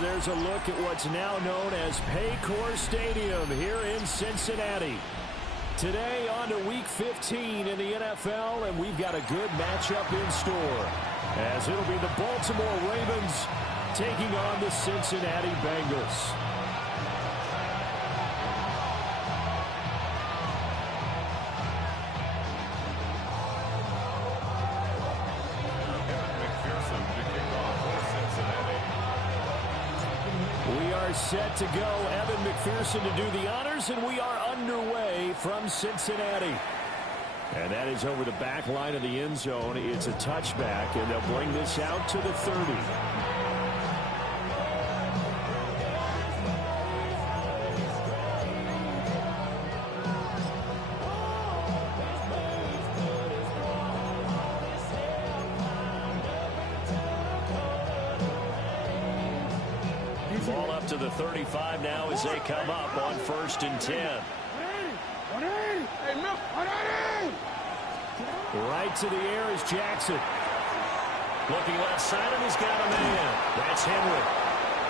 there's a look at what's now known as Paycor Stadium here in Cincinnati. Today on to Week 15 in the NFL, and we've got a good matchup in store, as it'll be the Baltimore Ravens taking on the Cincinnati Bengals. Set to go. Evan McPherson to do the honors, and we are underway from Cincinnati. And that is over the back line of the end zone. It's a touchback, and they'll bring this out to the 30. Ball up to the 35 now as they come up on 1st and 10. Right to the air is Jackson. Looking left side, and he's got a man. That's Henry.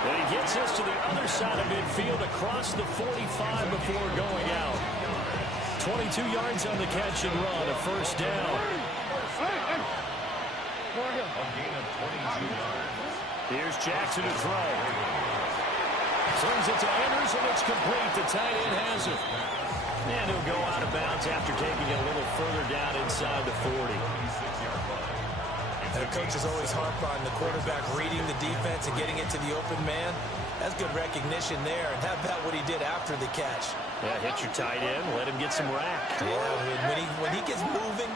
And he gets us to the other side of midfield across the 45 before going out. 22 yards on the catch and run, a 1st down. A gain of 22 yards. Here's Jackson to throw. Sends it to Anders, and it's complete. The tight end has it. And he'll go out of bounds after taking it a little further down inside the 40. The coaches always harp on the quarterback reading the defense and getting into the open man. That's good recognition there. And how about what he did after the catch? Yeah, hit your tight end, let him get some rack. Yeah, when he gets moving,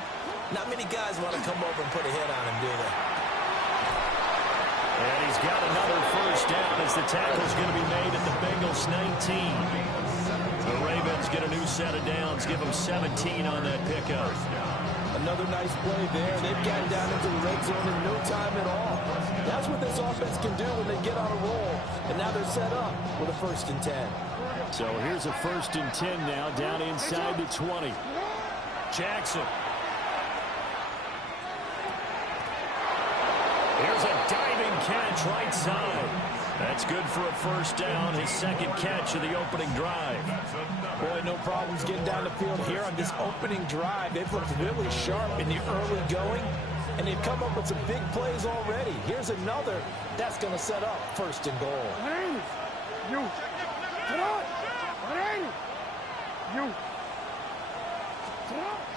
not many guys want to come over and put a hit on him, do they? And he's got another 1st down as the tackle's going to be made at the Bengals 19. The Ravens get a new set of downs, give them 17 on that pickup. Another nice play there. They've gotten down into the red zone in no time at all. That's what this offense can do when they get on a roll. And now they're set up with a 1st and 10. So here's a 1st and 10 now, down inside the 20. Jackson. Here's a diving catch right side. That's good for a 1st down, his 2nd catch of the opening drive. Boy, no problems getting down the field here on this opening drive. They've looked really sharp in the early going, and they've come up with some big plays already. Here's another that's going to set up 1st and goal.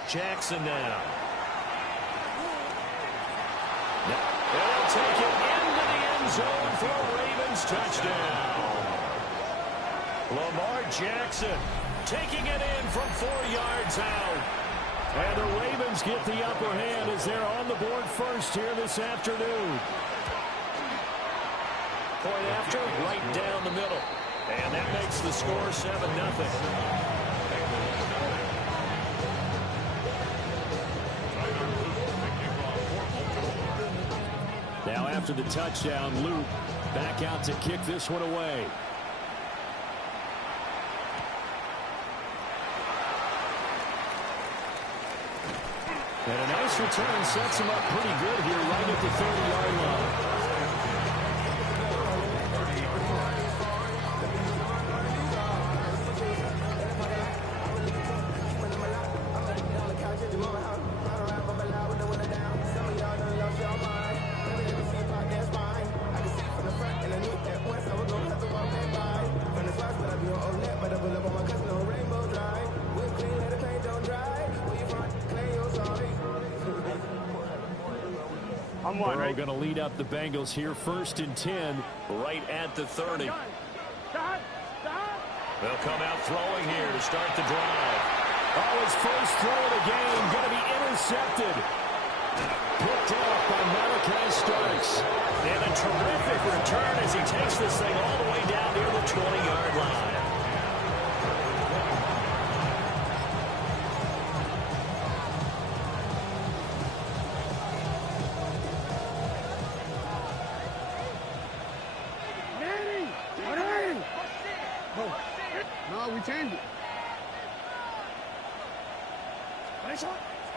Jackson now. They'll take it into the end zone for a Ravens touchdown. Lamar Jackson taking it in from 4 yards out. And the Ravens get the upper hand as they're on the board first here this afternoon. Point after, right down the middle. And that makes the score 7-0. Now after the touchdown, Luke back out to kick this one away. And a nice return sets him up pretty good here right at the 30-yard line. Burrow going to lead up the Bengals here, 1st and 10, right at the 30. They'll come out throwing here to start the drive. Oh, his first throw of the game going to be intercepted. Picked up by Malachi Starks. And a terrific return as he takes this thing all the way down near the 20-yard line.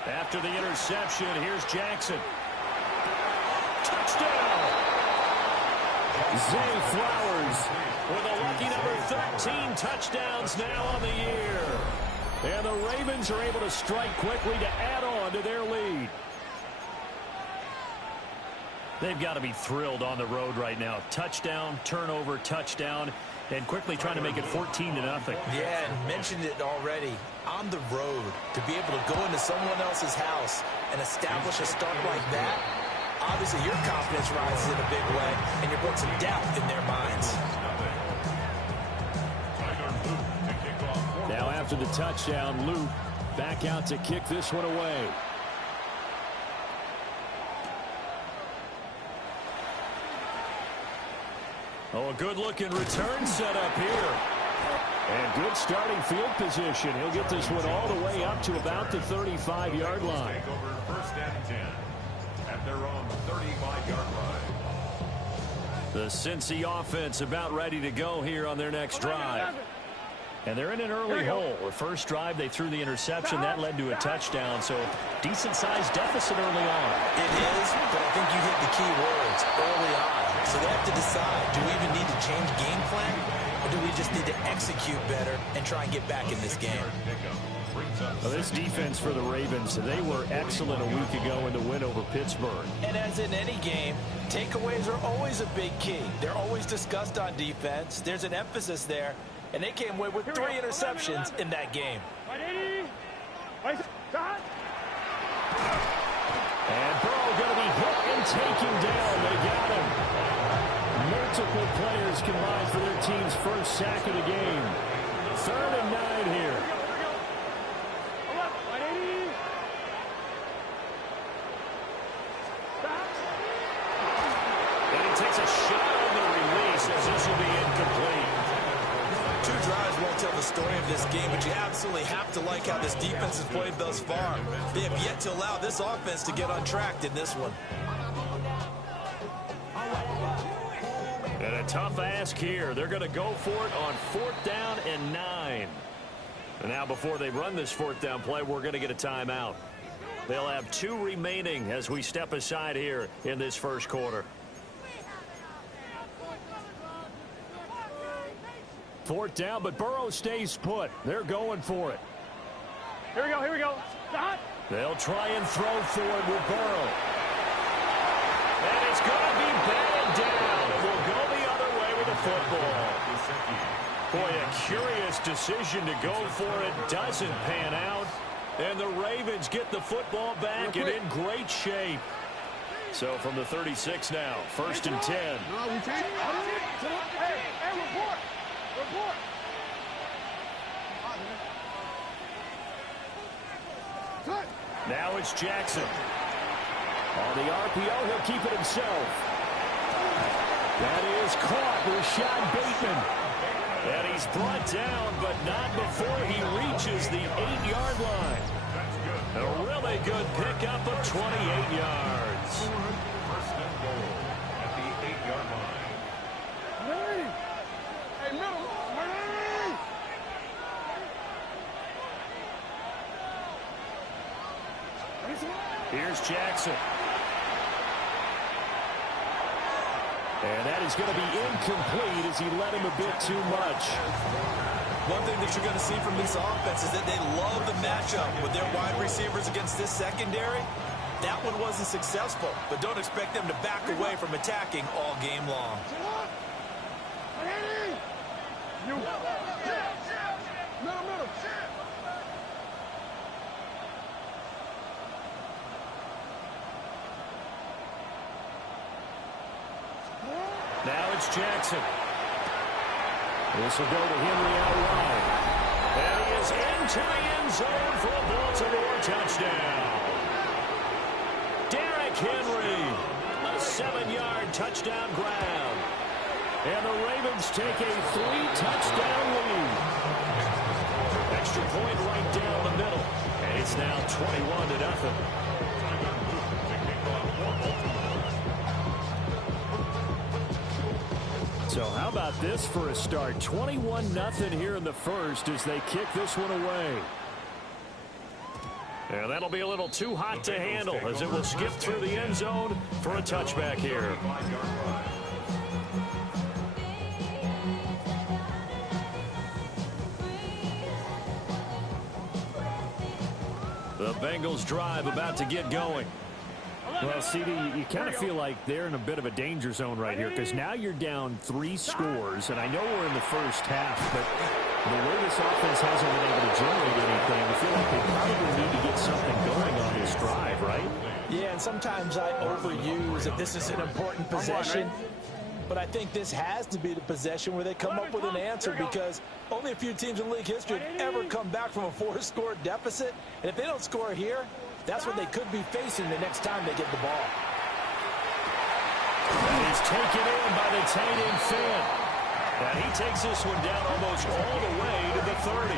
After the interception, here's Jackson. Touchdown! Zay Flowers with a lucky number 13 touchdowns now on the year. And the Ravens are able to strike quickly to add on to their lead. They've got to be thrilled on the road right now. Touchdown, turnover, touchdown, and quickly trying to make it 14-0. Yeah, and mentioned it already. On the road, to be able to go into someone else's house and establish a start like that, obviously your confidence rises in a big way, and you're putting some doubt in their minds. Now after the touchdown, Luke back out to kick this one away. Oh, a good-looking return set up here. And good starting field position. He'll get this one all the way up to about the 35-yard line. Take over first and 10 at their own 35-yard line. The Cincy offense about ready to go here on their next drive. And they're in an early hole. The first drive, they threw the interception. That led to a touchdown. So decent-sized deficit early on. It is, but I think you hit the key words early on. So they have to decide, do we even need to change game plan, or do we just need to execute better and try and get back in this game? Well, this defense for the Ravens, they were excellent a week ago in the win over Pittsburgh. And as in any game, takeaways are always a big key. They're always discussed on defense. There's an emphasis there, and they came away with 3 interceptions in that game. And Burrow going to be hit and taken down. They got him. Multiple players combined for their team's first sack of the game. 3rd and 9 here. And he takes a shot on the release as this will be incomplete. 2 drives won't tell the story of this game, but you absolutely have to like how this defense has played thus far. They have yet to allow this offense to get untracked in this one. And a tough ask here. They're going to go for it on 4th down and 9. And now before they run this 4th down play, we're going to get a timeout. They'll have 2 remaining as we step aside here in this first quarter. 4th down, but Burrow stays put. They're going for it. Here we go. They'll try and throw for it with Burrow. And it's going to be batted down. It will go the other way with the football. Boy, a curious decision to go for it. Doesn't pan out. And the Ravens get the football back and in great shape. So from the 36 now, 1st and 10. Now it's Jackson. On the RPO, he'll keep it himself. That is caught. Rashad Bateman. And he's brought down, but not before he reaches the 8-yard line. A really good pickup of 28 yards. First and goal at the 8-yard line. Hey, middle. Here's Jackson. And that is going to be incomplete as he led him a bit too much. One thing that you're going to see from this offense is that they love the matchup with their wide receivers against this secondary. That one wasn't successful, but don't expect them to back away from attacking all game long. Now it's Jackson. This will go to Henry out wide. And he is into the end zone for a Baltimore touchdown. Derrick Henry, a 7-yard touchdown grab. And the Ravens take a 3-touchdown lead. Extra point right down the middle. And it's now 21-0. So how about this for a start? 21-0 here in the first as they kick this one away. And that'll be a little too hot to handle as it will skip through the end zone for a touchback here. The Bengals drive about to get going. Well, CD, you kind of feel like they're in a bit of a danger zone right here because now you're down 3 scores, and I know we're in the first half, but the way this offense hasn't been able to generate anything, I feel like they probably need to get something going on this drive, right? Yeah, and sometimes I overuse that this is an important possession, but I think this has to be the possession where they come up with an answer because only a few teams in league history have ever come back from a 4-score deficit, and if they don't score here, that's what they could be facing the next time they get the ball. And he's taken in by the tight end Finn. And he takes this one down almost all the way to the 30.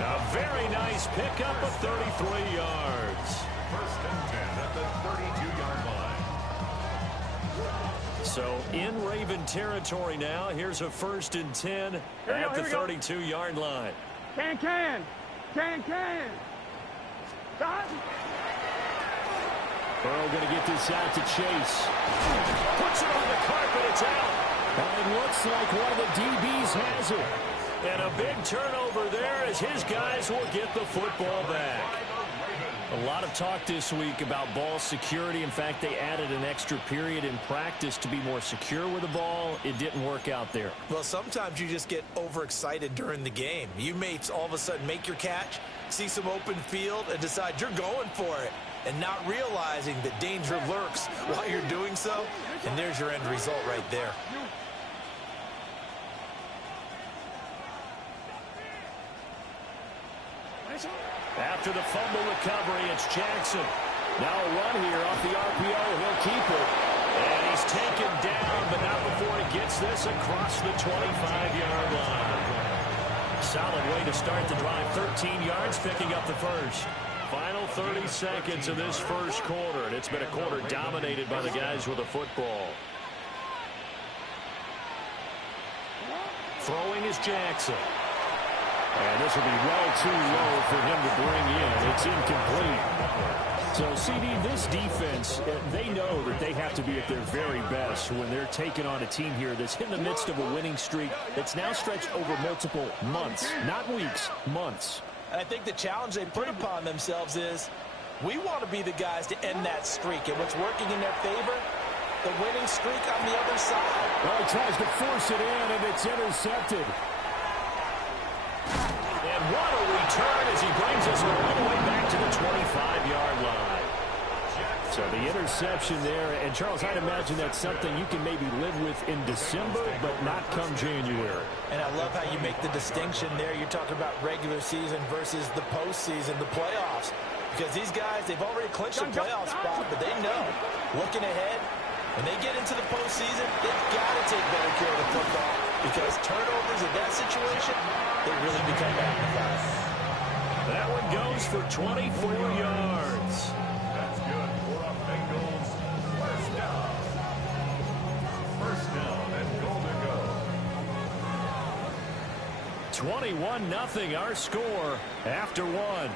A very nice pickup of 33 yards. First and 10 at the 32-yard line. So in Raven territory now. Here's a first and 10 at the 32-yard line. Can. Burrow going to get this out to Chase. Puts it on the carpet. It's out. And it looks like one of the DBs has it. And a big turnover there as his guys will get the football back. A lot of talk this week about ball security. In fact, they added an extra period in practice to be more secure with the ball. It didn't work out there. Well, sometimes you just get overexcited during the game. You may all of a sudden make your catch, see some open field, and decide you're going for it, and not realizing that danger lurks while you're doing so. And there's your end result right there. After the fumble recovery, it's Jackson. Now a run here off the RPO. He'll keep it. And he's taken down, but not before he gets this across the 25-yard line. Solid way to start the drive. 13 yards, picking up the first. Final 30 seconds of this first quarter, and it's been a quarter dominated by the guys with the football. Throwing is Jackson. And this will be well too low for him to bring in. It's incomplete. So, CD, this defense, they know that they have to be at their very best when they're taking on a team here that's in the midst of a winning streak that's now stretched over multiple months, not weeks, months. And I think the challenge they put upon themselves is we want to be the guys to end that streak. And what's working in their favor? The winning streak on the other side. Well, he tries to force it in, and it's intercepted. And what a return as he brings us all the way back to the 25-yard line. So the interception there, and Charles, I'd imagine that's something you can maybe live with in December, but not come January. And I love how you make the distinction there. You're talking about regular season versus the postseason, the playoffs. Because these guys, they've already clinched a playoff spot, but they know, looking ahead, when they get into the postseason, they've got to take better care of the football because turnovers in that situation, they really become magnified. That one goes for 24 yards. That's good for a Bengals first down. First down and goal to go. 21-0 our score after one.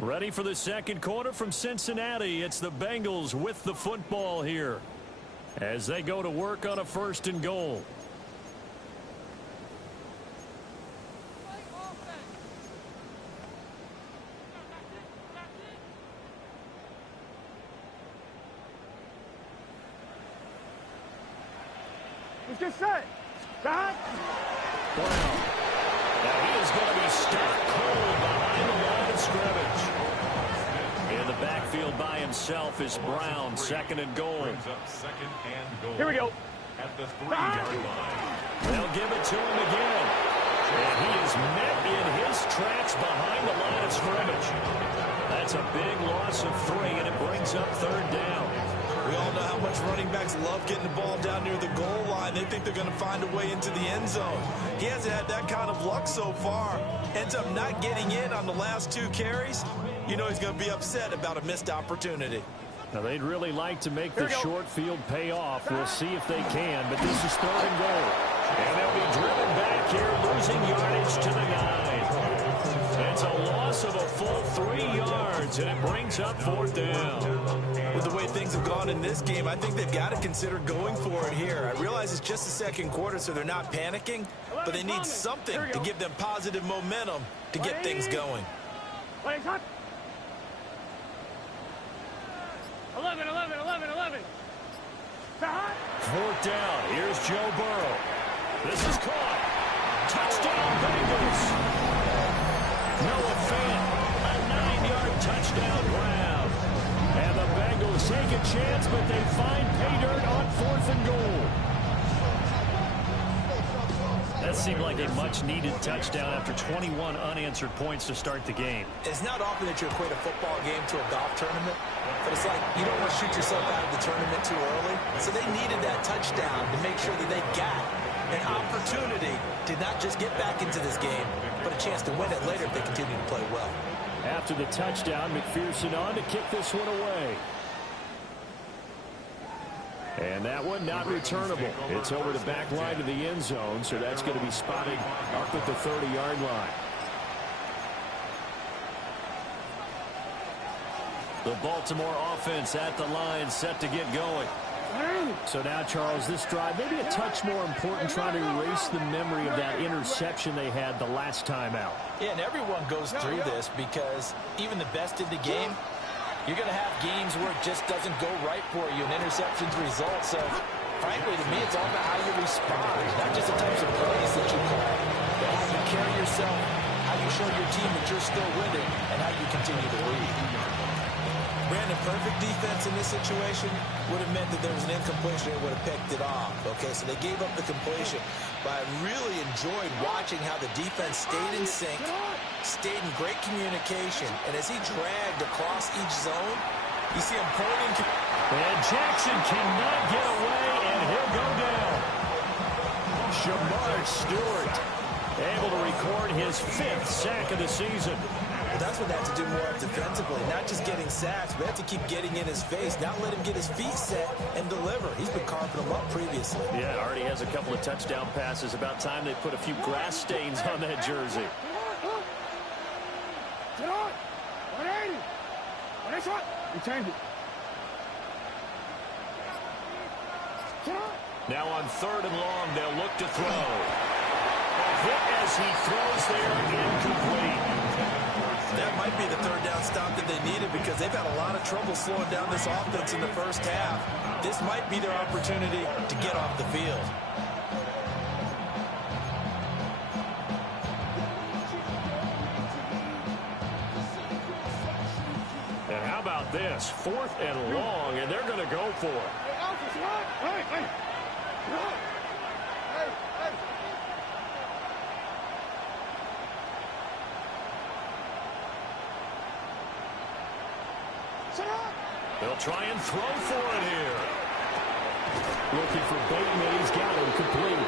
Ready for the second quarter from Cincinnati. It's the Bengals with the football here as they go to work on a first and goal. Let's get set. Brown. Now he is going to be stuck cold behind the line of scrimmage. In the backfield by himself is Brown, second and goal. Brings up second and goal. Here we go. At the 3-yard line. They'll give it to him again. And he is met in his tracks behind the line of scrimmage. That's a big loss of 3, and it brings up third down. We all know how much running backs love getting the ball down near the goal line. They think they're going to find a way into the end zone. He hasn't had that kind of luck so far. Ends up not getting in on the last 2 carries. You know he's going to be upset about a missed opportunity. Now, they'd really like to make the short field pay off. We'll see if they can, but this is third and goal. And they'll be driven back here, losing yardage to the 9. And It's a loss of a full 3 yards, and it brings up 4th down. With the way things have gone in this game, I think they've got to consider going for it here. I realize it's just the second quarter, so they're not panicking, but they need something to give them positive momentum to get things going. 11. 4th down. Here's Joe Burrow. This is caught. Touchdown, Bengals. Noah Fant, a 9-yard touchdown grab. And the Bengals take a chance, but they find pay dirt on 4th and goal. That seemed like a much-needed touchdown after 21 unanswered points to start the game. It's not often that you equate a football game to a golf tournament, but it's like you don't want to shoot yourself out of the tournament too early. So they needed that touchdown to make sure that they got an opportunity to not just get back into this game, but a chance to win it later if they continue to play well. After the touchdown, McPherson on to kick this one away. And that one not returnable. It's over the back line to the end zone, so that's going to be spotted up at the 30-yard line. The Baltimore offense at the line, set to get going. So now, Charles, this drive, maybe a touch more important, trying to erase the memory of that interception they had the last time out. Yeah, and everyone goes through this because even the best in the game, you're going to have games where it just doesn't go right for you, and interceptions result. So, frankly, to me, it's all about how you respond, not just the types of plays that you call, but how you carry yourself, how you show your team that you're still with it, and how you continue to lead. Brandon, perfect defense in this situation would have meant that there was an incompletion and would have picked it off. Okay, so they gave up the completion. But I really enjoyed watching how the defense stayed in sync, stayed in great communication, and as he dragged across each zone, you see him pointing. And Jackson cannot get away, and he'll go down. Shamar Stewart able to record his 5th sack of the season. Well, that's what they have to do more of defensively, not just getting sacks, but they have to keep getting in his face, not let him get his feet set and deliver. He's been carving them up previously. Yeah, already has a couple of touchdown passes. About time they put a few grass stains on that jersey. Get on! 180! Next one! You change it. Get on! Now on 3rd and long, they'll look to throw. A hit as he throws there, incomplete. That might be the 3rd down stop that they needed because they've had a lot of trouble slowing down this offense in the first half. This might be their opportunity to get off the field. And how about this? 4th and long, and they're going to go for it. Hey! They'll try and throw for it here. Looking for Bateman. He's got him complete.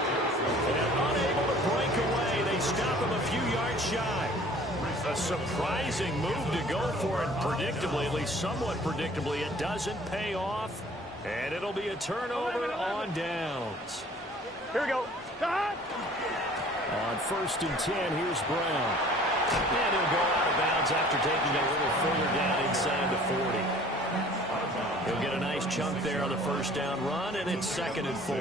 And unable to break away. They stop him a few yards shy. A surprising move to go for it. Predictably, at least somewhat predictably, it doesn't pay off. And it'll be a turnover on downs. Here we go. On 1st and 10, here's Brown. And he'll go out of bounds after taking a little further down inside the 40. He'll get a nice chunk there on the 1st down run, and it's 2nd and 4.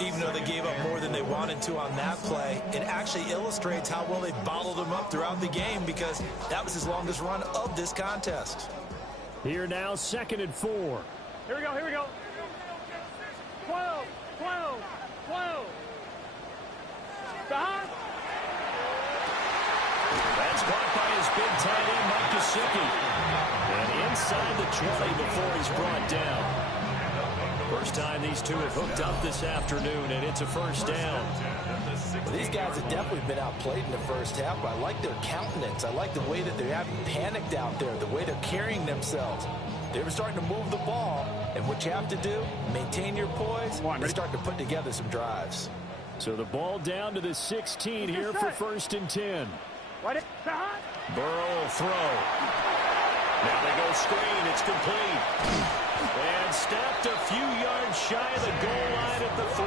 Even though they gave up more than they wanted to on that play, it actually illustrates how well they bottled them up throughout the game because that was his longest run of this contest. Here now, 2nd and 4. Here we go. 12. Stop. That's caught by his big tight end, Mike Gesicki. And inside the 20 before he's brought down. First time these two have hooked up this afternoon, and it's a 1st down. Well, these guys have definitely been outplayed in the first half, but I like their countenance. I like the way that they haven't panicked out there, the way they're carrying themselves. They were starting to move the ball, and what you have to do, maintain your poise, and start to put together some drives. So the ball down to the 16 here for 1st and 10. Burrow will throw. Now they go screen. It's complete. And stopped a few yards shy of the goal line at the 3.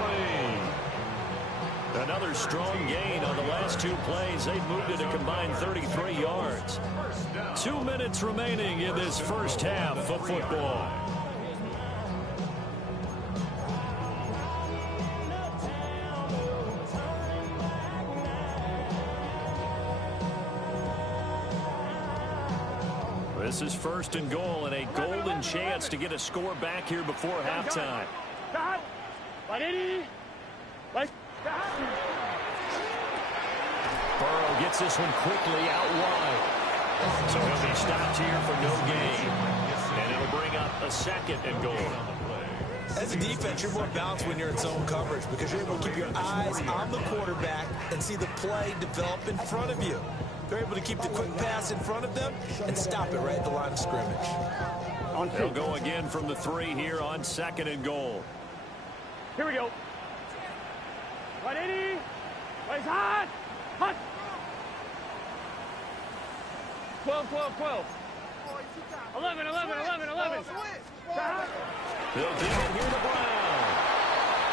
Another strong gain on the last 2 plays. They've moved it a combined 33 yards. 2 minutes remaining in this first half of football. This is 1st and goal, and a golden chance to get a score back here before halftime. Burrow gets this one quickly out wide. So he'll be stopped here for no gain. And it'll bring up a 2nd and goal. As a defense, you're more balanced when you're in zone coverage because you're able to keep your eyes on the quarterback and see the play develop in front of you. They're able to keep the quick pass in front of them and stop it right at the line of scrimmage. They'll go again from the 3 here on 2nd and goal. Here we go. 180. Place hot. Hot. 12, 12, 12. 11, 11, 11, 11. They'll give it here to Brown.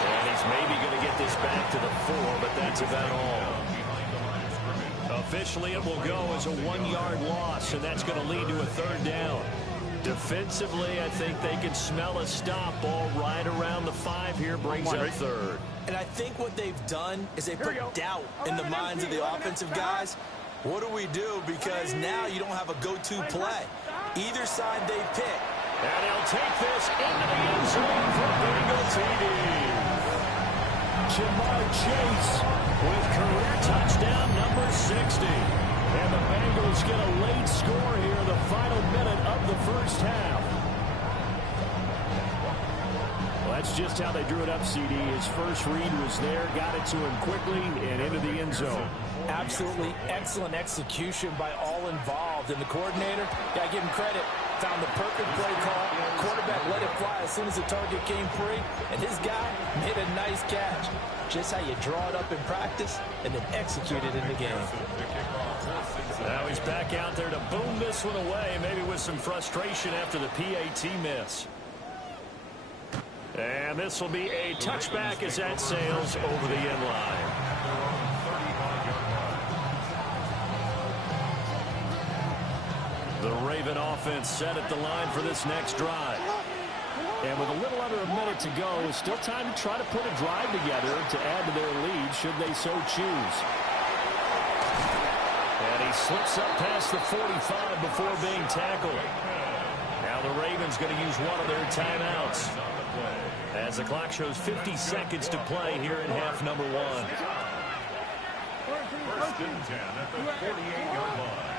And he's maybe going to get this back to the 4, but that's about all. Officially, it will go as a 1-yard loss, and that's going to lead to a 3rd down. Defensively, I think they can smell a stop ball right around the 5 here, brings up 3rd. And I think what they've done is they put doubt in the minds of the offensive guys. What do we do? Because now you don't have a go-to play. Either side they pick. And he'll take this into the end zone for Bengal TD. Jamar Chase with career touchdown number 60. And the Bengals get a late score here in the final minute of the first half. Well, that's just how they drew it up, CD. His first read was there, got it to him quickly, and into the end zone. Absolutely excellent execution by all involved. And the coordinator, got to give him credit, found the perfect play call. Quarterback let it fly as soon as the target came free, and his guy made a nice catch. Just how you draw it up in practice and then execute it in the game. Now he's back out there to boom this one away, maybe with some frustration after the PAT miss. And this will be a touchback as that sails over the end line. The Raven offense set at the line for this next drive. And with a little under a minute to go, still time to try to put a drive together to add to their lead should they so choose. And he slips up past the 45 before being tackled. Now the Ravens going to use one of their timeouts as the clock shows 50 seconds to play here in half number 1. 1st and 10 at the 48-yard line.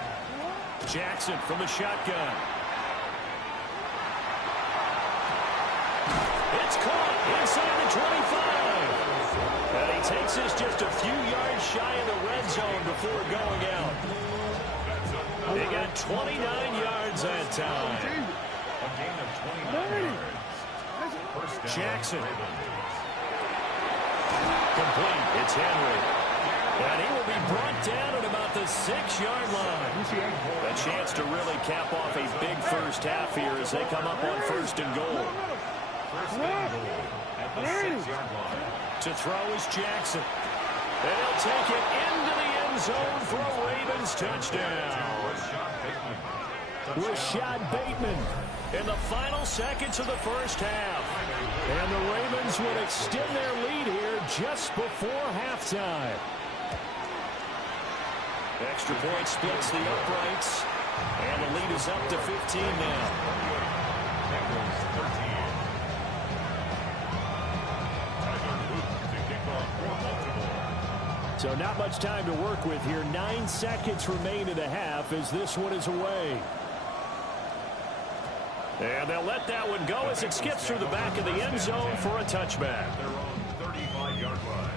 Jackson from the shotgun. It's caught inside the 25. And he takes this just a few yards shy of the red zone before going out. They got 29 yards that time. A gain of 29 yards. Jackson. Complete. It's Henry. And he will be brought down at about the 6-yard line. A chance to really cap off a big first half here as they come up on 1st and goal. 1st and goal at the 6-yard line. To throw is Jackson. And he'll take it into the end zone for a Ravens touchdown. Rashad Bateman in the final seconds of the first half. And the Ravens would extend their lead here just before halftime. Extra point splits the uprights. And the lead is up to 15 now. So not much time to work with here. 9 seconds remain in the half as this one is away. And they'll let that one go as it skips through the back of the end zone for a touchback. Their own 35-yard line.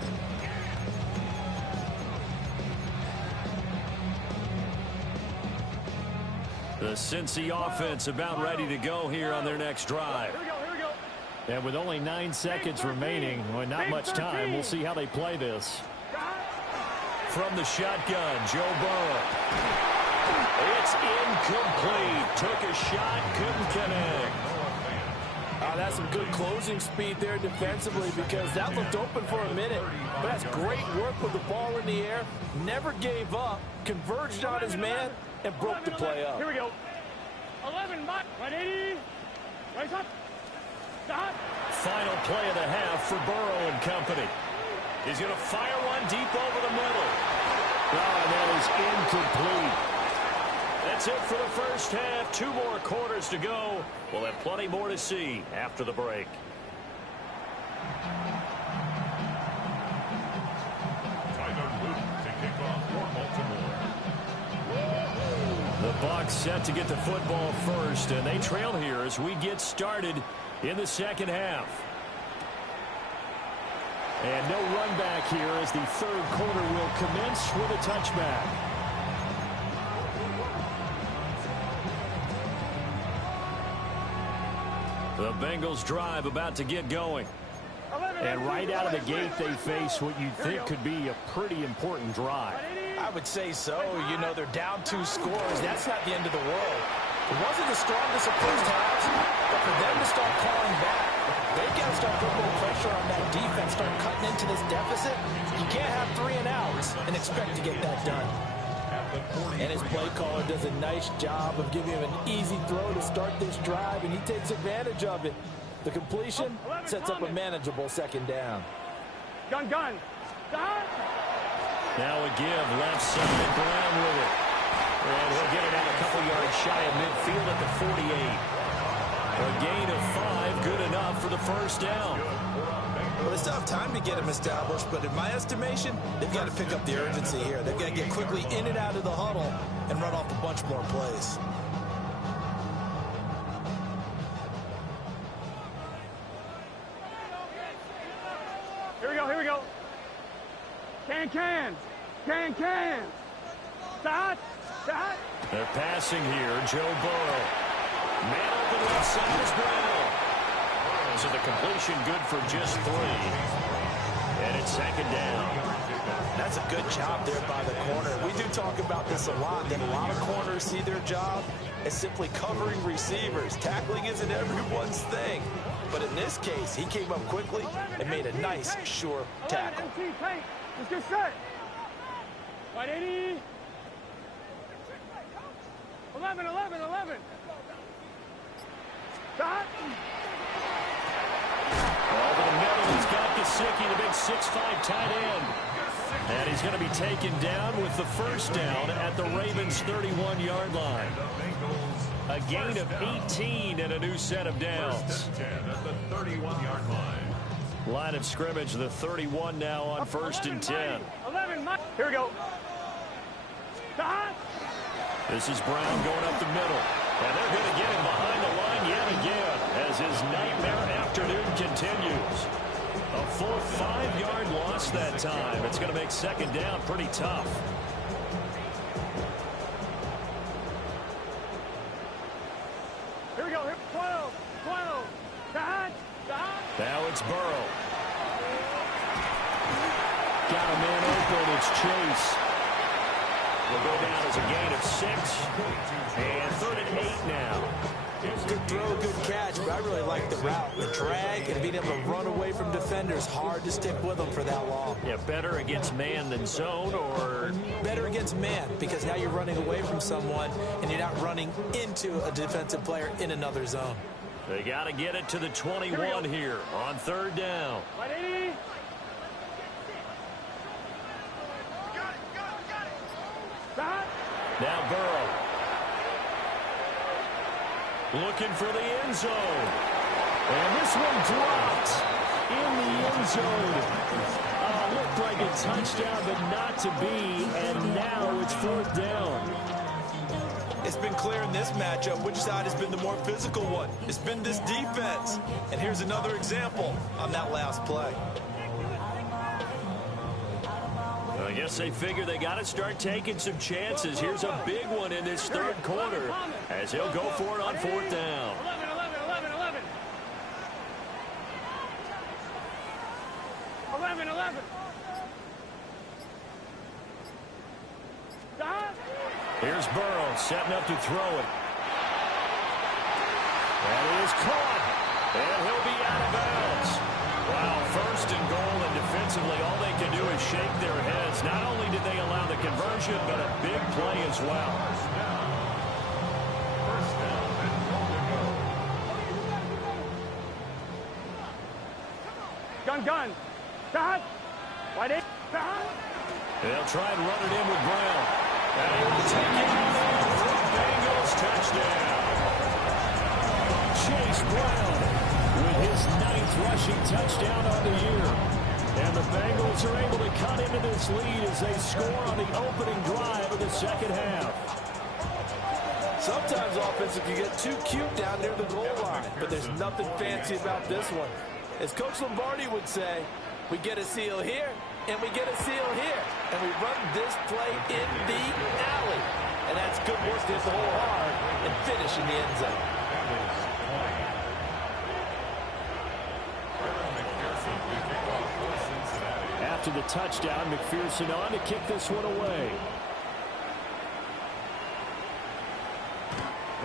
The Cincy offense about ready to go here on their next drive. Here we go. And with only 9 seconds remaining, well, not much time. We'll see how they play this. From the shotgun, Joe Burrow. It's incomplete. Took a shot, couldn't connect. That's some good closing speed there defensively because that looked open for a minute. But that's great work with the ball in the air. Never gave up, converged on his man, and broke the play up. Here we go. 11, ready, race up, stop. Final play of the half for Burrow and company. He's going to fire one deep over the middle. Oh, and that is incomplete. That's it for the first half. 2 more quarters to go. We'll have plenty more to see after the break. The Bucs set to get the football first, and they trail here as we get started in the second half. And no run back here as the third quarter will commence with a touchback. The Bengals drive about to get going. And right out of the gate, they face what you'd think could be a pretty important drive. I would say so. You know, they're down 2 scores. That's not the end of the world. It wasn't the strongest of first halves, but for them to start calling back, they've got to start putting more pressure on that defense, start cutting into this deficit. You can't have 3 and outs and expect to get that done. And his play caller does a nice job of giving him an easy throw to start this drive, and he takes advantage of it. The completion sets up a manageable second down. Gun. Stop. Now a give, left side, Brown with it. And he'll get it out a couple yards shy of midfield at the 48. A gain of 5, good enough for the first down. Well, they still have time to get him established, but in my estimation, they've got to pick up the urgency here. They've got to get quickly in and out of the huddle and run off a bunch more plays. Here we go. Can. Start. They're passing here, Joe Burrow. Man open left side is Brown. So the completion good for just 3. And it's second down. That's a good job there by the corner. We do talk about this a lot, that a lot of corners see their job as simply covering receivers. Tackling isn't everyone's thing. But in this case, he came up quickly and made a nice, sure tackle. Let's get set. Right, 80. 11. Stop. Over the middle, he's got Gesicki, the big 6'5" tight end. And he's going to be taken down with the first down at the Ravens' 31-yard line. A gain of 18 and a new set of downs. At the 31-yard line. Line of scrimmage, the 31 now on 1st and 10. 11. Here we go. Stop. This is Brown going up the middle. And they're going to get him behind the line yet again as his nightmare afternoon continues. A full 5-yard loss that time. It's going to make second down pretty tough. Here we go. 12. Stop. Now it's Burrow. Got a man open. It's Chase. Will go down as a gain of 6. And 3rd and 8 now. Good throw, good catch, but I really like the route. The drag and being able to run away from defenders. Hard to stick with them for that long. Yeah, better against man than zone, or better against man, because now you're running away from someone and you're not running into a defensive player in another zone. they got to get it to the 21 here on 3rd down. Ready? Now Burrow. Looking for the end zone. And this one dropped in the end zone. Looked like a touchdown, but not to be. And now it's 4th down. It's been clear in this matchup which side has been the more physical one. It's been this defense. And here's another example on that last play. I guess they figure they got to start taking some chances. Here's a big one in this 3rd quarter as he'll go for it on 4th down. 11. Here's Burrow setting up to throw it. That is caught. And he'll be out of bounds. Wow, first and goal, and defensively, all they can do is shake their heads. Not only did they allow the conversion, but a big play as well. First down and goal to go. Gun. Stop. Wide in. They'll try and run it in with Brown. And he will take it out for the Bengals touchdown. Chase Brown with his 9th rushing touchdown on the year. And the Bengals are able to cut into this lead as they score on the opening drive of the second half. Sometimes offenses can get too cute down near the goal line, but there's nothing fancy about this one. As Coach Lombardi would say, we get a seal here, and we get a seal here, and we run this play in the alley. And that's good work to hit the hole hard and finish in the end zone. After the touchdown, McPherson on to kick this one away.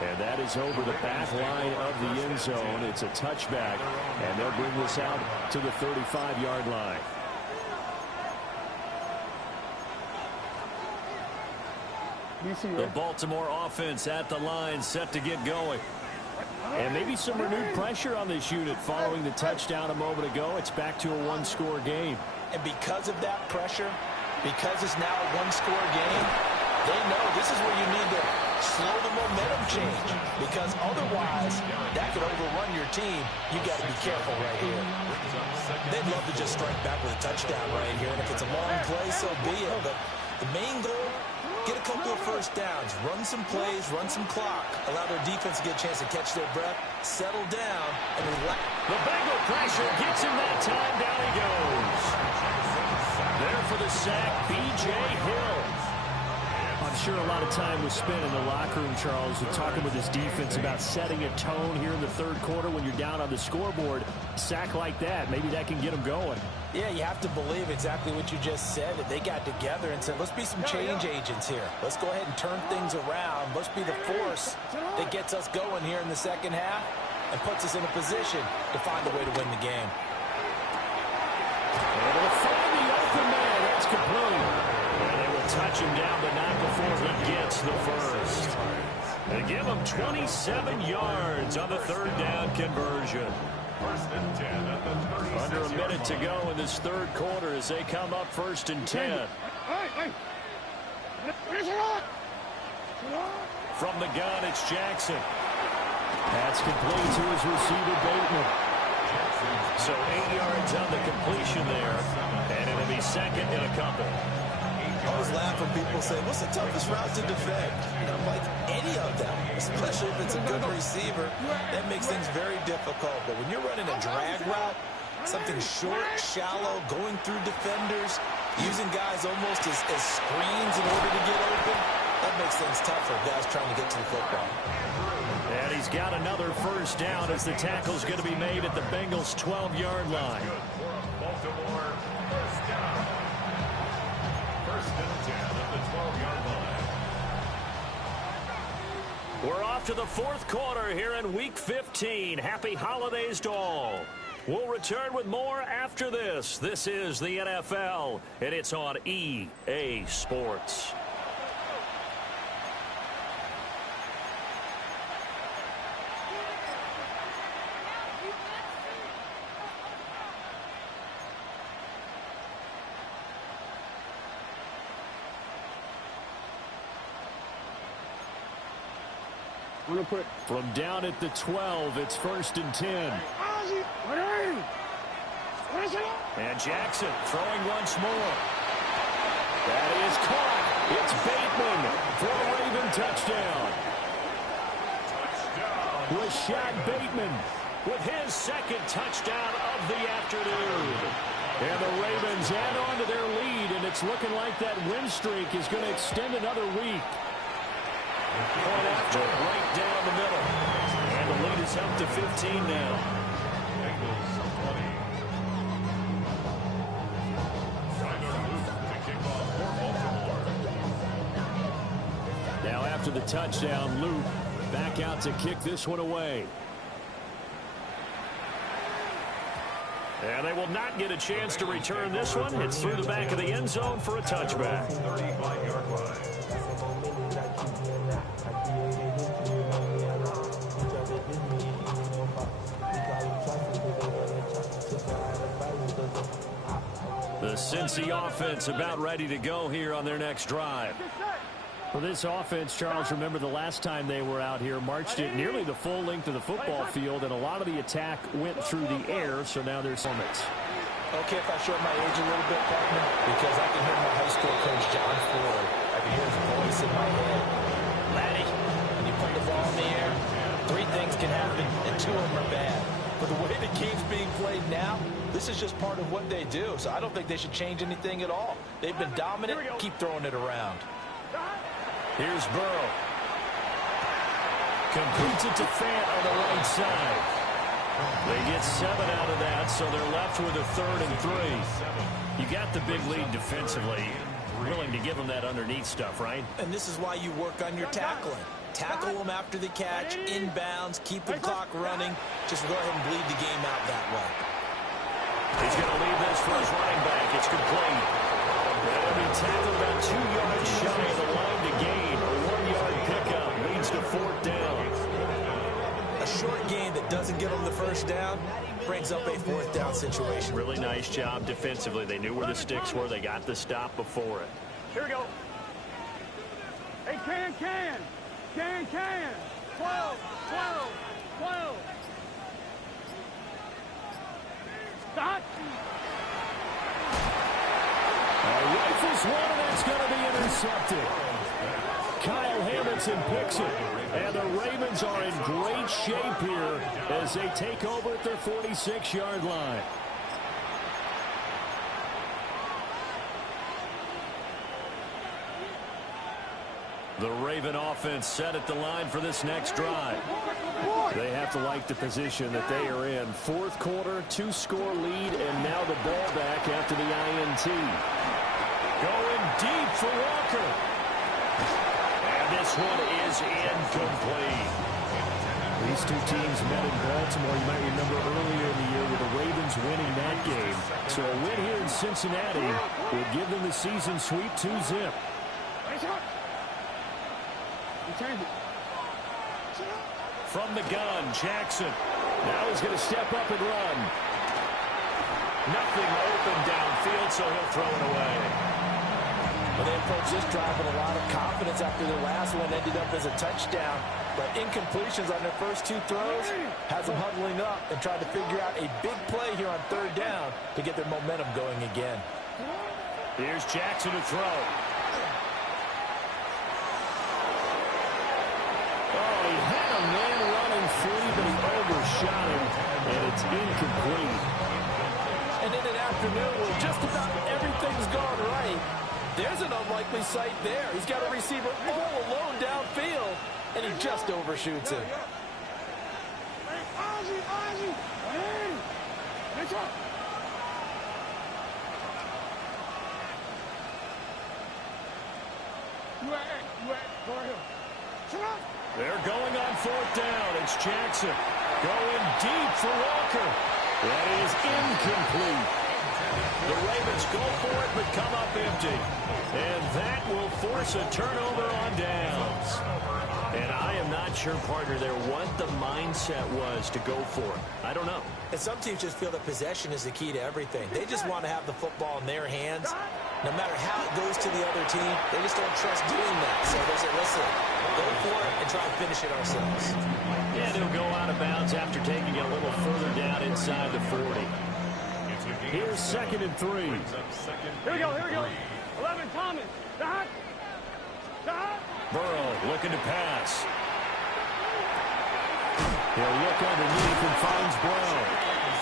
And that is over the back line of the end zone. It's a touchback, and they'll bring this out to the 35-yard line. The Baltimore offense at the line, set to get going. And maybe some renewed pressure on this unit following the touchdown a moment ago. It's back to a one-score game. And because of that pressure, because it's now a one-score game, they know this is where you need to slow the momentum change, because otherwise that could overrun your team. You got to be careful right here. They'd love to just strike back with a touchdown right here, and if it's a long play, so be it. But the main goal, get a couple of first downs, run some plays, run some clock, allow their defense to get a chance to catch their breath, settle down, and relax. The Bengal pressure gets him that time. Down he goes. There for the sack, B.J. Hill. I'm sure a lot of time was spent in the locker room, Charles, with talking with his defense about setting a tone here in the third quarter when you're down on the scoreboard. A sack like that, maybe that can get them going. Yeah, you have to believe exactly what you just said, that they got together and said, let's be some change agents here. Let's go ahead and turn things around. Let's be the force that gets us going here in the second half and puts us in a position to find a way to win the game. And they'll find the open man. That's complete. And they will touch him down, but not before he gets the first. They give him 27 yards on the third down conversion. First and 10 at the 36. Under a minute to go in this third quarter as they come up first and 10. From the gun, it's Jackson. That's complete to his receiver, Bateman. So 8 yards on the completion there, and it'll be second in a couple. I always laugh when people say, what's the toughest route to defend? And I'm like, any of them, especially if it's a good receiver. That makes things very difficult. But when you're running a drag route, something short, shallow, going through defenders, using guys almost as screens in order to get open, that makes things tough for guys trying to get to the football. And he's got another first down as the tackle's going to be made at the Bengals' 12-yard line. Baltimore, first down. First and 10 at the 12-yard line. We're off to the fourth quarter here in Week 15. Happy holidays to all. We'll return with more after this. This is the NFL, and it's on EA Sports. From down at the 12, it's first and 10. And Jackson throwing once more. That is caught. It's Bateman for a Raven touchdown. Rashad Bateman with his second touchdown of the afternoon. And the Ravens add on to their lead, and it's looking like that win streak is going to extend another week. Point after, right down the middle. And the lead is up to 15 now. Now after the touchdown, Luke back out to kick this one away. And they will not get a chance to return this one. It's through the back of the end zone for a touchback. 35-yard line. The Cincy offense about ready to go here on their next drive. For this offense, Charles, remember the last time they were out here, marched it nearly the full length of the football field, and a lot of the attack went through the air, so now there's limits. Okay, if I show my age a little bit, partner, because I can hear my high school coach, John Ford. I can hear his voice in my head. Laddie, when you put the ball in the air, 3 things can happen, and 2 of them are bad. But the way the game's being played now, this is just part of what they do, so I don't think they should change anything at all. They've been dominant. Keep throwing it around. Here's Burrow. Completes it to Fant on the right side. They get 7 out of that, so they're left with a 3rd and 3. You got the big lead defensively. Willing to give them that underneath stuff, right? And this is why you work on your tackling. Tackle them after the catch, inbounds, keep the clock running. Just go ahead and bleed the game out that way. He's going to leave this for his running back. It's complete. That'll be tackled about 2 yards shy of the line to gain. A 1-yard pickup leads to 4th down. A short game that doesn't get them the first down brings up a 4th down situation. Really nice job defensively. They knew where the sticks were. They got the stop before it. Here we go. Hey, can. 12. Stop. Rifles one, and that's going to be intercepted. Kyle Hamilton picks it. And the Ravens are in great shape here as they take over at their 46-yard line. The Raven offense set at the line for this next drive. They have to like the position that they are in. 4th quarter, 2-score lead, and now the ball back after the INT. Going deep for Walker. And this one is incomplete. These 2 teams met in Baltimore. You might remember earlier in the year with the Ravens winning that game. So a win here in Cincinnati would give them the season sweep 2-zip. From the gun, Jackson. Now he's going to step up and run. Nothing open downfield, so he'll throw it away. Well, they approached this drive with a lot of confidence after their last one ended up as a touchdown. But incompletions on their first 2 throws has them huddling up and trying to figure out a big play here on 3rd down to get their momentum going again. Here's Jackson to throw. Oh, he had a man running free, but he overshot him, and it's incomplete. And in an afternoon where just about everything's gone right, there's an unlikely sight there. He's got a receiver all alone downfield, and he just overshoots him. They're going on 4th down. It's Jackson going deep for Walker. That is incomplete. The Ravens go for it, but come up empty. And that will force a turnover on downs. And I am not sure, partner, there what the mindset was to go for it. I don't know. And some teams just feel that possession is the key to everything. They just want to have the football in their hands. No matter how it goes to the other team, they just don't trust doing that. So they say, listen, go for it and try and finish it ourselves. And it'll go out of bounds after taking it a little further down inside the 40. Here's 2nd and 3. Here we go. 11, Thomas. Stop. Burrow looking to pass. He'll look underneath and finds Brown.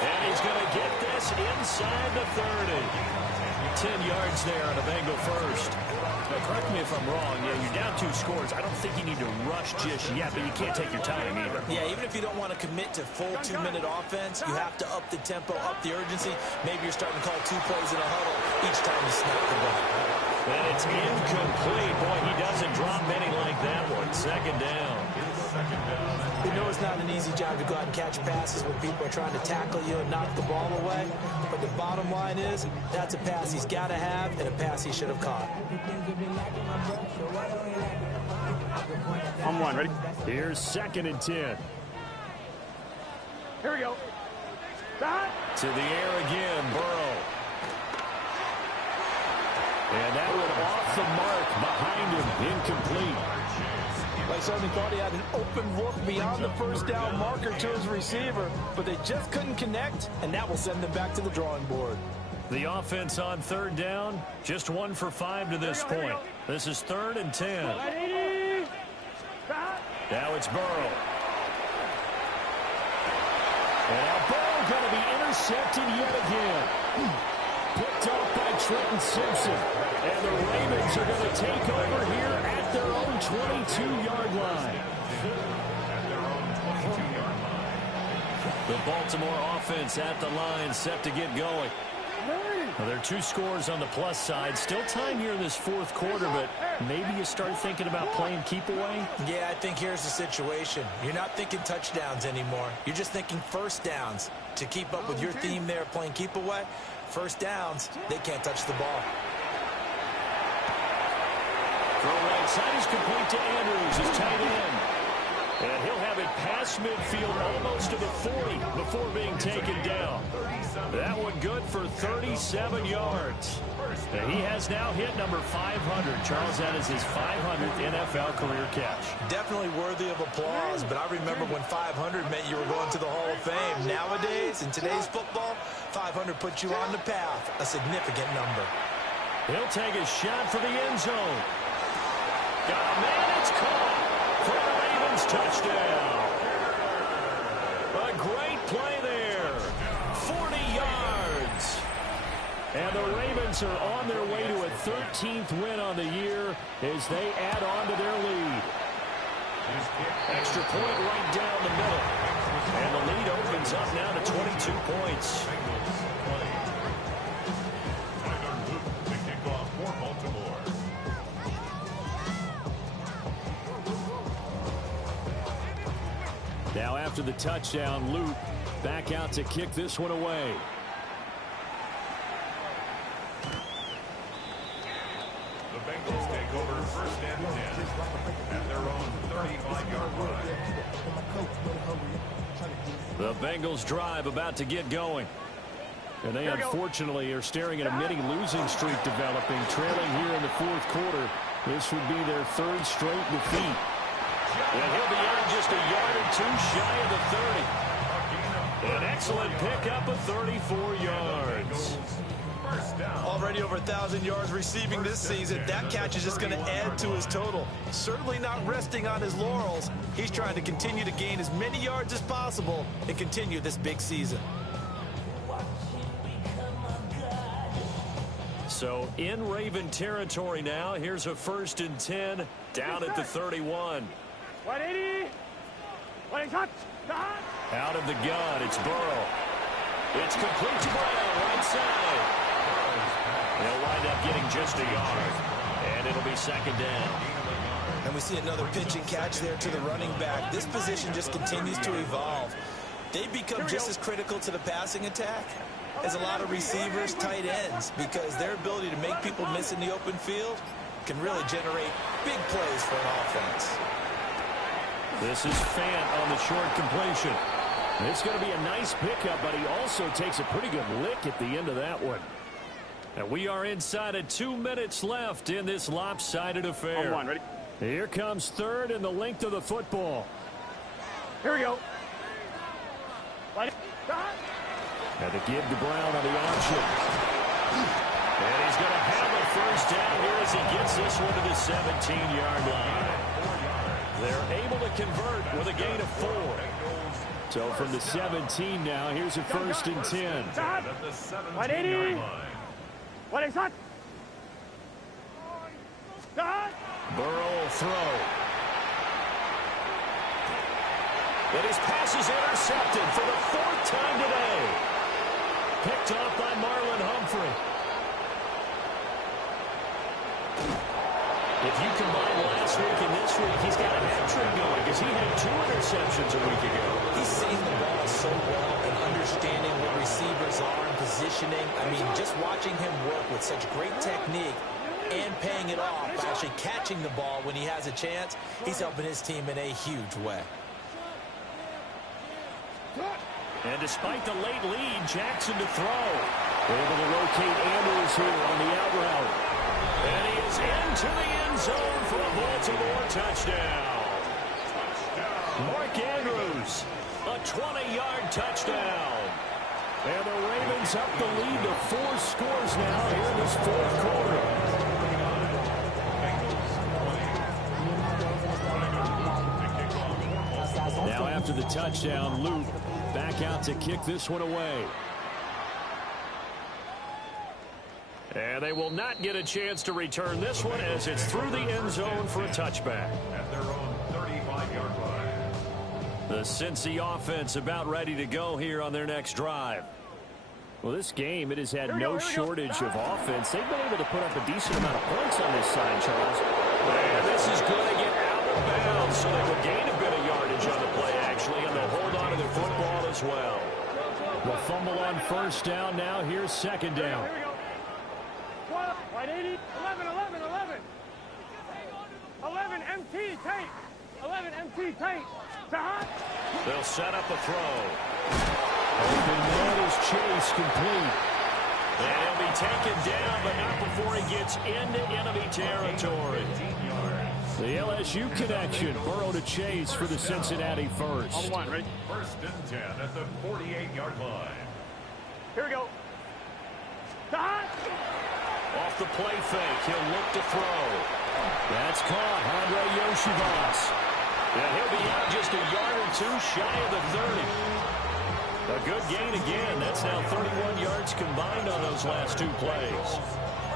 And he's going to get this inside the 30. 10 yards there on a Bengal first. Now, correct me if I'm wrong. Yeah, you're down 2 scores. I don't think you need to rush just yet, but you can't take your time either. Yeah, even if you don't want to commit to full 2-minute offense, you have to up the tempo, up the urgency. Maybe you're starting to call 2 plays in a huddle each time you snap the ball. And it's incomplete. Boy, he doesn't drop many like that one. 2nd down. Second down. We know it's not an easy job to go out and catch passes when people are trying to tackle you and knock the ball away. But the bottom line is, that's a pass he's got to have and a pass he should have caught. On one, ready? Here's 2nd and 10. Here we go. Start. To the air again, Burrow. And that one off the mark behind him, incomplete. They certainly thought he had an open look beyond the first down marker to his receiver, but they just couldn't connect, and that will send them back to the drawing board. The offense on 3rd down, just 1 for 5 to this point. This is 3rd and 10. Now it's Burrow. And now Burrow going to be intercepted yet again. Picked off by Trenton Simpson. And the Ravens are going to take over here at their own 22-yard line. The Baltimore offense at the line, set to get going. Well, there are 2 scores on the plus side. Still time here in this 4th quarter, but maybe you start thinking about playing keep away? Yeah, I think here's the situation. You're not thinking touchdowns anymore. You're just thinking first downs. To keep up with your theme there, playing keep away, first downs, they can't touch the ball. Throw right side is complete to Andrews, his tight end. And he'll have it past midfield almost to the 40 before being taken down. That one good for 37 yards. And he has now hit number 500. Charles, that is his 500th NFL career catch. Definitely worthy of applause, but I remember when 500 meant you were going to the Hall of Fame. Nowadays, in today's football, 500 puts you on the path, a significant number. He'll take a shot for the end zone. Got a man, it's caught for the Ravens touchdown. A great play there. 40 yards. And the Ravens are on their way to a 13th win on the year as they add on to their lead. Extra point right down the middle. And the lead opens up now to 22 points. Now after the touchdown, Luke back out to kick this one away. The Bengals take over 1st and 10 at their own 35-yard line. The Bengals drive about to get going. And they unfortunately are staring at a mini losing streak developing, trailing here in the 4th quarter. This would be their 3rd straight defeat. And he'll be out just a yard or 2 shy of the 30. An excellent pickup of 34 yards. Already over 1,000 yards receiving this season. That catch is just going to add to his total. Certainly not resting on his laurels. He's trying to continue to gain as many yards as possible and continue this big season. So in Raven territory now. Here's a 1st and 10 down at the 31. 180. 180. Out of the gun, it's Burrow. It's complete to Brown, right side. They'll wind up getting just a yard. And it'll be 2nd down. And we see another pitch and catch there to the running back. This position just continues to evolve. They become just as critical to the passing attack as a lot of receivers, tight ends, because their ability to make people miss in the open field can really generate big plays for an offense. This is Fant on the short completion. It's going to be a nice pickup, but he also takes a pretty good lick at the end of that one. And we are inside of 2 minutes left in this lopsided affair. On one, ready? Here comes 3rd and the length of the football. Here we go. And to give to Brown on the option. And he's going to have a 1st down here as he gets this one to the 17-yard line. They're able to convert with a gain of 4. So from the 17 now, here's a 1st and 10. 180. 180. Burrow will throw. And his pass is intercepted for the 4th time today. Picked off by Marlon Humphrey. If you combine last week and this week, he's got a hat trick going because he had 2 interceptions a week ago. He's seeing the ball so well and understanding what receivers are and positioning. I mean, just watching him work with such great technique and paying it off by actually catching the ball when he has a chance, he's helping his team in a huge way. And despite the late lead, Jackson to throw. Able to locate Andrews here on the out route. And he is into the end zone for a Baltimore touchdown. Mark Andrews, a 20-yard touchdown. And the Ravens up the lead to 4 scores now here in this 4th quarter. Now after the touchdown, Luke back out to kick this one away. And they will not get a chance to return this one as it's through the end zone for a touchback. At their own 35-yard line. The Cincy offense about ready to go here on their next drive. Well, this game, it has had no shortage of offense. They've been able to put up a decent amount of points on this side, Charles. And this is going to get out of bounds, so they will gain a bit of yardage on the play, actually, and they'll hold on to their football as well. The fumble on first down now. Here's second down. Here we go. Right 80, 11, 11, 11. 11 MT tape. 11 MT tape. They'll set up a throw. Open man is Chase, complete. And he'll be taken down, but not before he gets into enemy territory. The LSU connection. Burrow to Chase for the Cincinnati first. On one, ready? 1st and 10 at the 48-yard line. Here we go. Off the play fake, he'll look to throw. That's caught. Andre Yoshivas. And he'll be out just a yard or 2 shy of the 30. A good gain again. That's now 31 yards combined on those last 2 plays.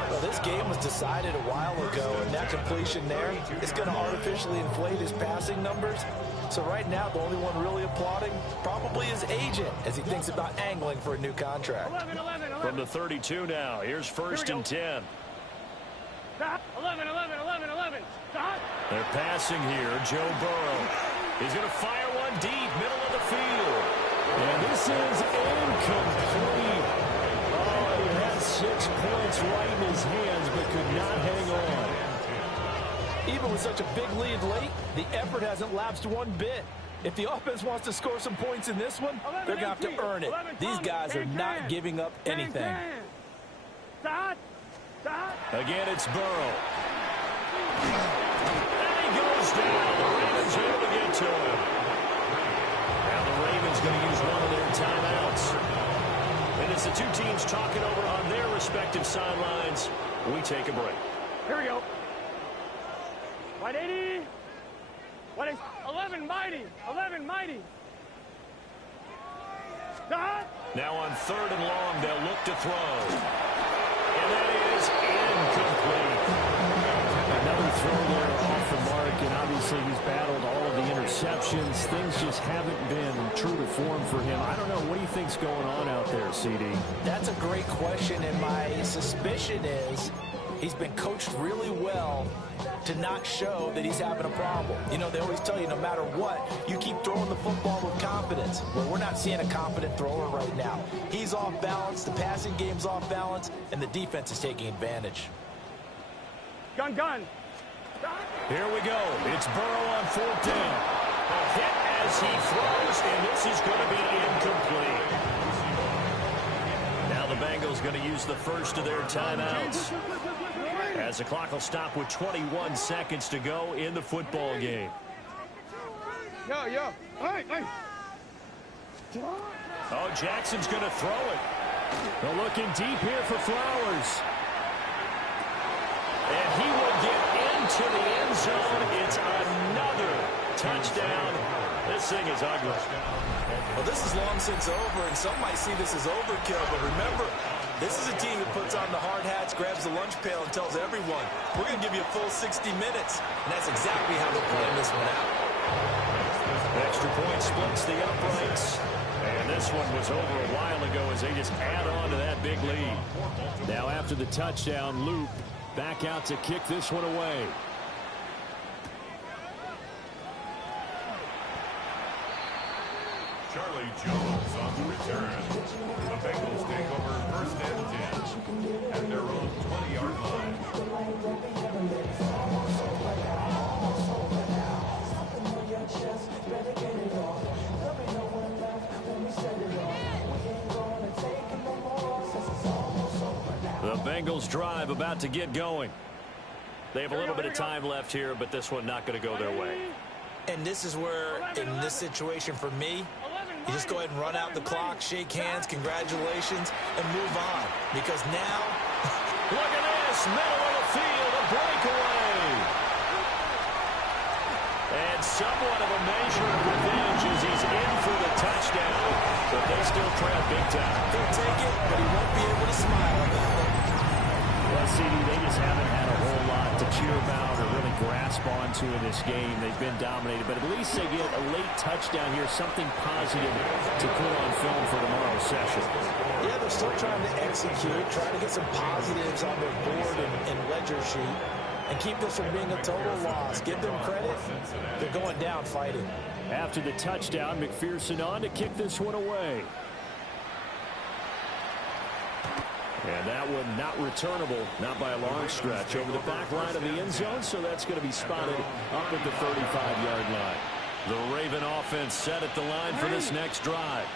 Well, this game was decided a while ago, and that completion there is going to artificially inflate his passing numbers. So right now, the only one really applauding probably his agent as he thinks about angling for a new contract. 11, 11, 11. From the 32 now, here's 1st and 10. 11, 11, 11, 11. They're passing here. Joe Burrow. He's going to fire one deep, middle of the field. And this is incomplete. Oh, he had 6 points right in his hands, but could not hang on. Even with such a big lead late, the effort hasn't lapsed one bit. If the offense wants to score some points in this one, they're going to have to earn it. These guys are not giving up anything. Again, it's Burrow. And he goes down. The Ravens able to get to him. Now the Ravens going to use one of their timeouts. And as the 2 teams talking over on their respective sidelines, we take a break. Here we go. 180. 11 mighty. 11 mighty. Now on 3rd and long, they'll look to throw. And that is incomplete. Another throw there off the mark, and obviously he's battled all of the interceptions. Things just haven't been true to form for him. I don't know. What do you think's going on out there, CD? That's a great question, and my suspicion is he's been coached really well to not show that he's having a problem. You know, they always tell you no matter what, you keep throwing the football with confidence. Well, we're not seeing a confident thrower right now. He's off balance, the passing game's off balance, and the defense is taking advantage. Gun. Here we go. It's Burrow on 4th down. A hit as he throws, and this is going to be incomplete. Now the Bengals going to use the first of their timeouts, as the clock will stop with 21 seconds to go in the football game. Yo. Hey. Oh, Jackson's going to throw it. They're looking deep here for Flowers. And he will get into the end zone. It's another touchdown. This thing is ugly. Well, this is long since over, and some might see this as overkill, but remember, this is a team that puts on the hard hats, grabs the lunch pail, and tells everyone, we're going to give you a full 60 minutes. And that's exactly how they're playing this one out. Extra point splits the uprights. And this one was over a while ago as they just add on to that big lead. Now after the touchdown, Luke back out to kick this one away. Charlie Jones on the return. The Bengals take over 1st and 10 at their own 20-yard line. The Bengals drive about to get going. They have a little bit of time left here, but this one not going to go their way. And this is where, in this situation for me, you just go ahead and run out the clock, shake hands, congratulations, and move on. Because now, look at this, middle of the field, a breakaway. And somewhat of a measure of revenge as he's in for the touchdown, but they still trail big time. He'll take it, but he won't be able to smile about it. Well, CD, they just haven't had a whole lot to cheer about or really grasp onto in this game. They've been dominated, but at least they get a late touchdown here, something positive to put on film for tomorrow's session. Yeah, they're still trying to execute, trying to get some positives on their board and ledger sheet, and keep this from being a total loss. Give them credit. They're going down fighting. After the touchdown, McPherson on to kick this one away. And that one not returnable, not by a long stretch, over the back line of the end zone, so that's going to be spotted up at the 35-yard line. The Raven offense set at the line for this next drive.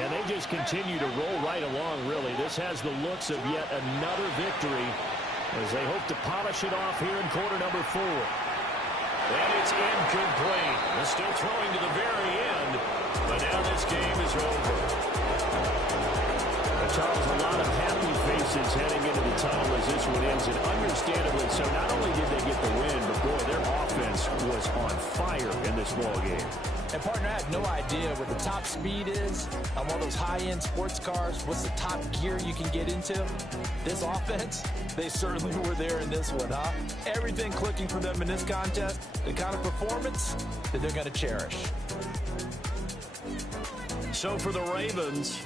And they just continue to roll right along, really. This has the looks of yet another victory as they hope to polish it off here in quarter number 4. And it's incomplete. They're still throwing to the very end, but now this game is over. Charles, a lot of happy faces heading into the tunnel as this one ends, and understandably so. Not only did they get the win, but boy, their offense was on fire in this ball game. And partner, I had no idea what the top speed is on one of those high-end sports cars. What's the top gear you can get into? This offense, they certainly were there in this one, huh? Everything clicking for them in this contest, the kind of performance that they're going to cherish. So for the Ravens,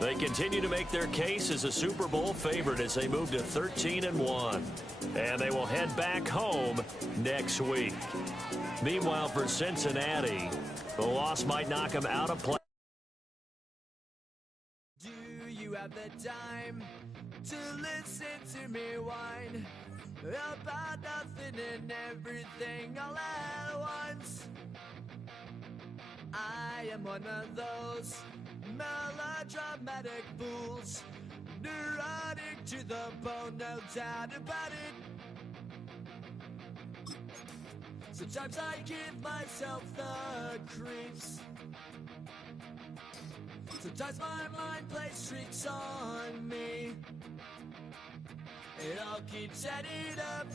they continue to make their case as a Super Bowl favorite as they move to 13-1. And they will head back home next week. Meanwhile, for Cincinnati, the loss might knock them out of play. Do you have the time to listen to me whine about nothing and everything all at once? I am one of those melodramatic fools, neurotic to the bone, no doubt about it. Sometimes I give myself the creeps. Sometimes my mind plays tricks on me. It all keeps adding up.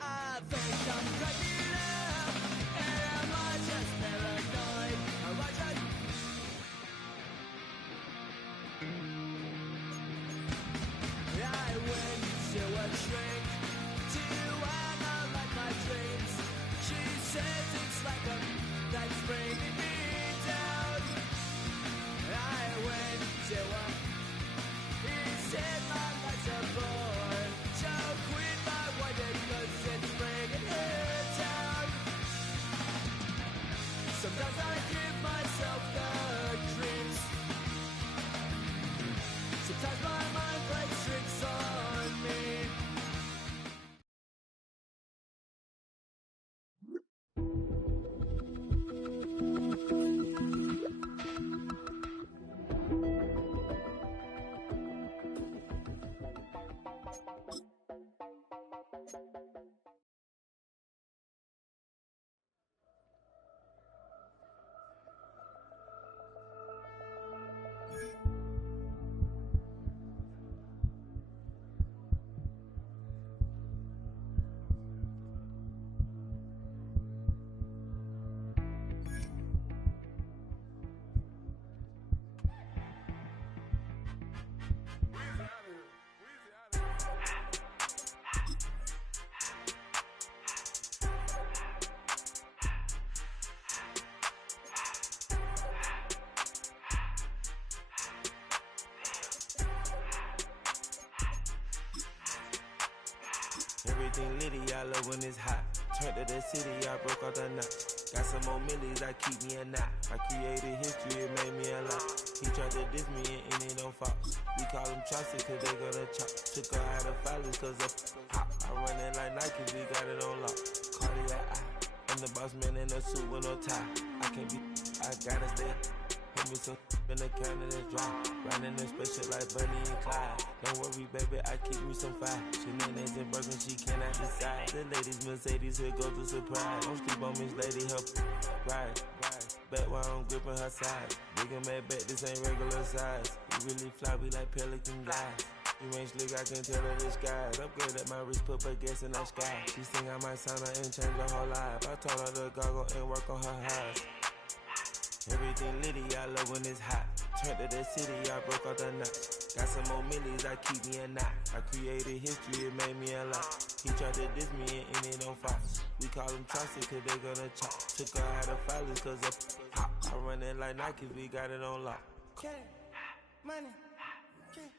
I think I'm cracking up. Am I just paranoid? Am I just... I went to a shrink to analyze my dreams. She says it's like a that's bringing me down. I went to a he said my life's a bore. So quit my white cause it's bringing her down. Sometimes I give myself the creeps. Sometimes my mind plays tricks on me. Everything litty, I love when it's hot. Turned to the city, I broke all the knots. Got some more millies that keep me a knot. I created history, it made me a lot. He tried to diss me and it don't fall. We call them Chaucer cause they gonna chop. Took her out of filers cause of hop. I run it like Nike, we got it on lock. Cardiac eye. I'm the boss man in a suit with no tie. I can't be, I gotta stay. Put me some in the counter that's dry. Riding in spaceship like Bunny and Clyde. Don't worry, baby, I keep me some fire. Shenanigans and Birkin, she cannot decide. The ladies Mercedes, here go to surprise. Don't sleep on Miss Lady, help ride. Back while I'm gripping her side. Big and mad back, this ain't regular size. We really fly, we like pelican guys. You ain't slick, I can tell her the skies. Upgrade at my wrist, put her gas in the sky. She think I might sign her and change her whole life. I told her to goggle and work on her highs. Everything litty, I love when it's hot. Turned to the city, I broke all the knots. Got some more millies, I keep me a knot. I created history, it made me a lot. He tried to diss me and it don't fall. We call them Chaucer cause they gonna chop. Took her out of filers cause of hop. I run it like Nike, we got it on lock. Cash, money, cash, money,